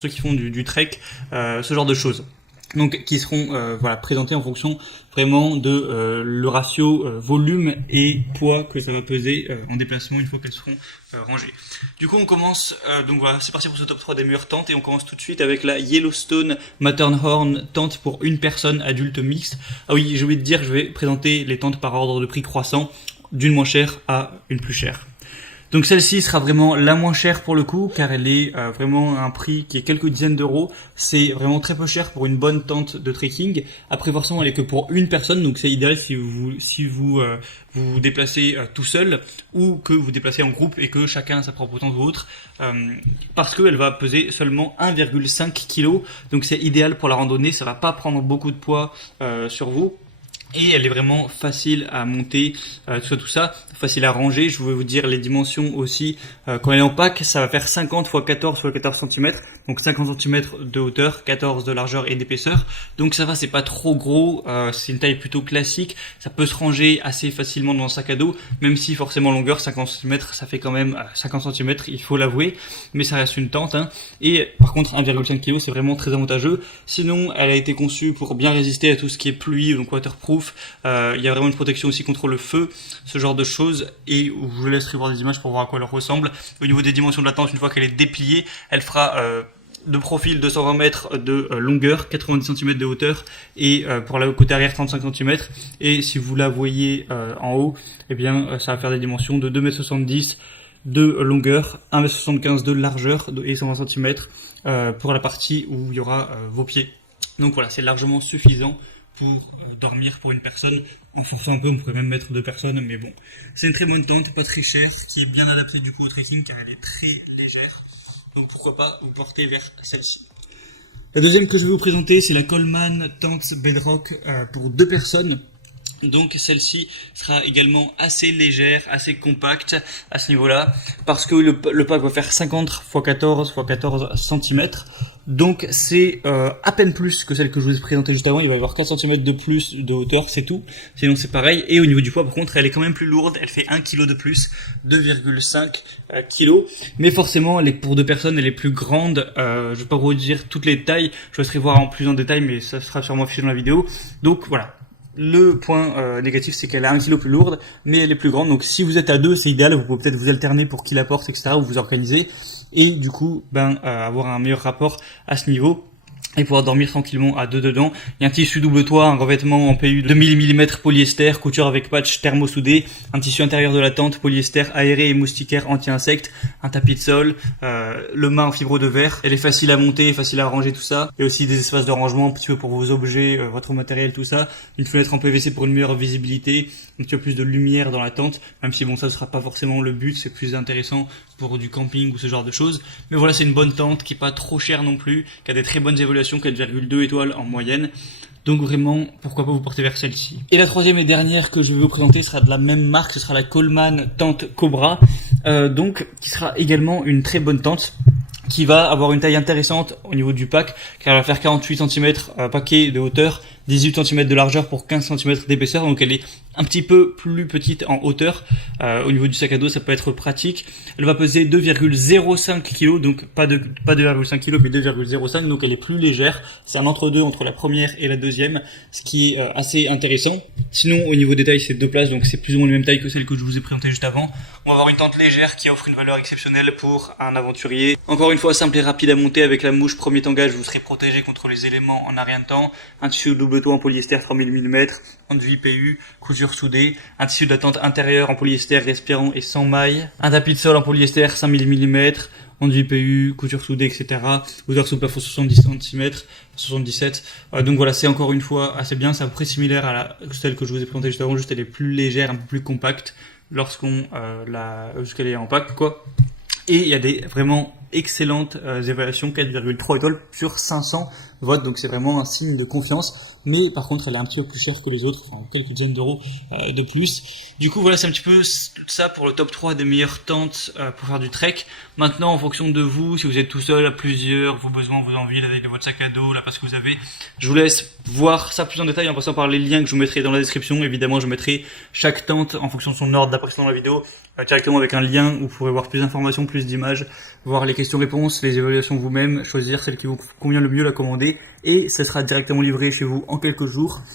ceux qui font du trek, ce genre de choses. Donc qui seront voilà, présentés en fonction vraiment de le ratio volume et poids que ça va peser en déplacement une fois qu'elles seront rangées. Du coup on commence, donc voilà, c'est parti pour ce top 3 des meilleures tentes et on commence tout de suite avec la Yellowstone Matterhorn tente pour une personne adulte mixte. Ah oui, j'ai oublié de dire, je vais présenter les tentes par ordre de prix croissant, d'une moins chère à une plus chère. Donc celle-ci sera vraiment la moins chère pour le coup, car elle est vraiment à un prix qui est quelques dizaines d'euros. C'est vraiment très peu cher pour une bonne tente de trekking. Après forcément elle est que pour une personne, donc c'est idéal si vous vous déplacez tout seul ou que vous déplacez en groupe et que chacun a sa propre tente ou autre, parce qu'elle va peser seulement 1,5 kg. Donc c'est idéal pour la randonnée, ça va pas prendre beaucoup de poids sur vous. Et elle est vraiment facile à monter, tout ça, facile à ranger. Je vais vous dire les dimensions aussi. Quand elle est en pack, ça va faire 50 x 14 x 14 cm, donc 50 cm de hauteur, 14 de largeur et d'épaisseur. Donc ça va, c'est pas trop gros, c'est une taille plutôt classique. Ça peut se ranger assez facilement dans un sac à dos, même si forcément longueur 50 cm, ça fait quand même 50 cm, il faut l'avouer, mais ça reste une tente. Et par contre 1,5 kg, c'est vraiment très avantageux. Sinon, elle a été conçue pour bien résister à tout ce qui est pluie, donc waterproof. Il y a vraiment une protection aussi contre le feu, ce genre de choses, et je vous laisserai voir des images pour voir à quoi elle ressemble. Au niveau des dimensions de la tente, une fois qu'elle est dépliée, elle fera de profil 220 mètres de longueur, 90 cm de hauteur, et pour le côté arrière 35 cm. Et si vous la voyez en haut, eh bien ça va faire des dimensions de 2,70 m de longueur, 1,75 m de largeur et 120 cm pour la partie où il y aura vos pieds. Donc voilà, c'est largement suffisant pour dormir pour une personne. En forçant un peu, on pourrait même mettre 2 personnes, mais bon. C'est une très bonne tente, pas très chère, qui est bien adaptée du coup au trekking car elle est très légère. Donc pourquoi pas vous porter vers celle-ci. La deuxième que je vais vous présenter, c'est la Coleman Tente Bedrock pour 2 personnes. Donc celle-ci sera également assez légère, assez compacte à ce niveau-là, parce que le pack va faire 50 x 14 x 14 cm. Donc c'est à peine plus que celle que je vous ai présentée juste avant. Il va y avoir 4 cm de plus de hauteur, c'est tout. Sinon c'est pareil. Et au niveau du poids, par contre, elle est quand même plus lourde. Elle fait 1 kg de plus, 2,5 kg. Mais forcément, elle est pour 2 personnes, elle est plus grande. Je vais pas vous dire toutes les tailles. Je laisserai voir en plus en détail, mais ça sera sûrement affiché dans la vidéo. Donc voilà. Le point négatif, c'est qu'elle est 1 kg plus lourde, mais elle est plus grande. Donc si vous êtes à 2, c'est idéal. Vous pouvez peut-être vous alterner pour qui la porte, etc. ou vous organiser. Et du coup, avoir un meilleur rapport à ce niveau et pouvoir dormir tranquillement à 2 dedans. Il y a un tissu double toit, un revêtement en PU de 1000 mm polyester, couture avec patch thermosoudé, un tissu intérieur de la tente, polyester aéré et moustiquaire anti-insectes, un tapis de sol, le mât en fibre de verre. Elle est facile à monter, facile à ranger, tout ça. Et aussi des espaces de rangement, un petit peu pour vos objets, votre matériel, tout ça. Une fenêtre en PVC pour une meilleure visibilité, un petit peu plus de lumière dans la tente, même si bon, ça ne sera pas forcément le but, c'est plus intéressant pour du camping ou ce genre de choses. Mais voilà, c'est une bonne tente qui est pas trop chère non plus, qui a des très bonnes évaluations, 4,2 étoiles en moyenne. Donc vraiment, pourquoi pas vous porter vers celle-ci. Et la troisième et dernière que je vais vous présenter sera de la même marque, ce sera la Coleman Tente Cobra, donc qui sera également une très bonne tente, qui va avoir une taille intéressante au niveau du pack, car elle va faire 48 cm paquet de hauteur, 18 cm de largeur pour 15 cm d'épaisseur, donc elle est un petit peu plus petite en hauteur. Au niveau du sac à dos, ça peut être pratique. Elle va peser 2,05 kg, donc pas 2,5 kg, mais 2,05, donc elle est plus légère. C'est un entre-deux entre la première et la deuxième, ce qui est assez intéressant. Sinon, au niveau des tailles, c'est 2 places, donc c'est plus ou moins la même taille que celle que je vous ai présentée juste avant. On va avoir une tente légère qui offre une valeur exceptionnelle pour un aventurier. Encore une fois, simple et rapide à monter avec la mouche premier tangage, vous serez protégé contre les éléments en un rien de temps. Un tissu double toit en polyester 3000 mm, enduit PU, couture soudée, un tissu de tente intérieur en polyester respirant et sans mailles, un tapis de sol en polyester 5000 mm, enduit PU, couture soudée, etc. Hauteur sous plafond 70 cm, 77. Donc voilà, c'est encore une fois assez bien, c'est à peu près similaire à celle que je vous ai présentée juste avant, juste elle est plus légère, un peu plus compacte lorsqu'elle est en pack, quoi. Et il y a des vraiment excellentes évaluations, 4,3 étoiles sur 500 votes, donc c'est vraiment un signe de confiance. Mais par contre elle est un petit peu plus chère que les autres, enfin quelques dizaines d'euros de plus. Du coup voilà, c'est un petit peu ça pour le top 3 des meilleures tentes pour faire du trek. Maintenant, en fonction de vous, si vous êtes tout seul, à plusieurs, vos besoins, vos envies, la taille de votre sac à dos, la place que vous avez, je vous laisse voir ça plus en détail en passant par les liens que je vous mettrai dans la description. Évidemment, je mettrai chaque tente en fonction de son ordre d'apparition dans la vidéo, directement avec un lien où vous pourrez voir plus d'informations, plus d'images, voir les questions-réponses, les évaluations vous-même, choisir celle qui vous convient le mieux, la commander, et ça sera directement livré chez vous en quelques jours.